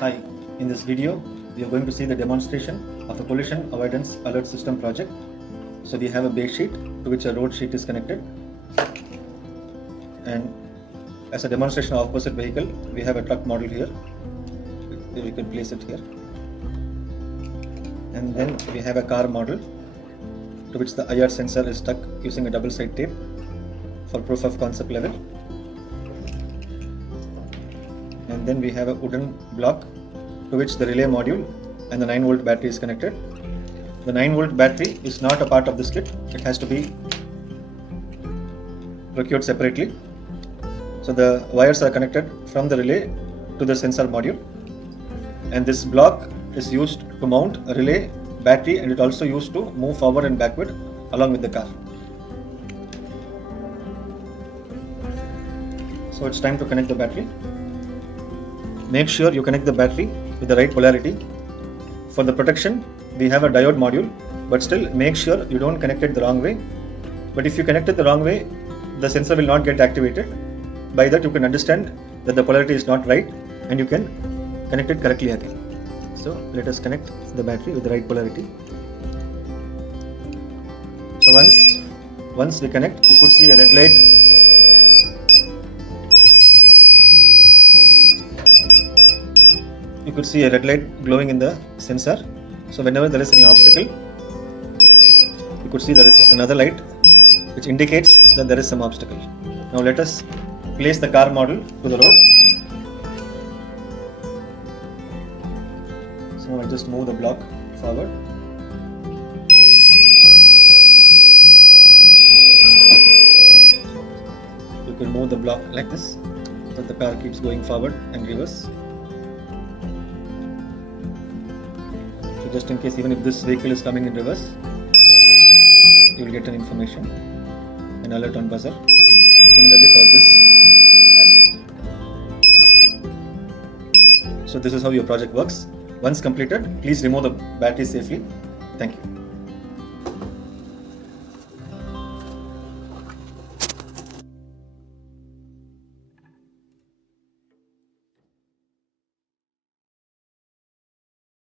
Hi, in this video, we are going to see the demonstration of a collision avoidance alert system project. So we have a base sheet to which a road sheet is connected, and as a demonstration of opposite vehicle, we have a truck model here. We can place it here, and then we have a car model to which the IR sensor is stuck using a double side tape for proof of concept level. And then we have a wooden block to which the relay module and the 9-volt battery is connected. The 9-volt battery is not a part of this kit, it has to be procured separately. So the wires are connected from the relay to the sensor module, and this block is used to mount a relay, battery, and it also used to move forward and backward along with the car. So it's time to connect the battery. Make sure you connect the battery with the right polarity. For the protection, we have a diode module, but still make sure you don't connect it the wrong way. But if you connect it the wrong way, the sensor will not get activated. By that you can understand that the polarity is not right and you can connect it correctly again. So let us connect the battery with the right polarity. So once we connect, you could see a red light. You could see a red light glowing in the sensor. So whenever there is any obstacle, you could see there is another light which indicates that there is some obstacle. Now let us place the car model to the road. So I'll just move the block forward. You can move the block like this so that the car keeps going forward and reverse. So just in case, even if this vehicle is coming in reverse, you will get an information, an alert on buzzer. Similarly for this as well. So this is how your project works. Once completed, please remove the battery safely. Thank you.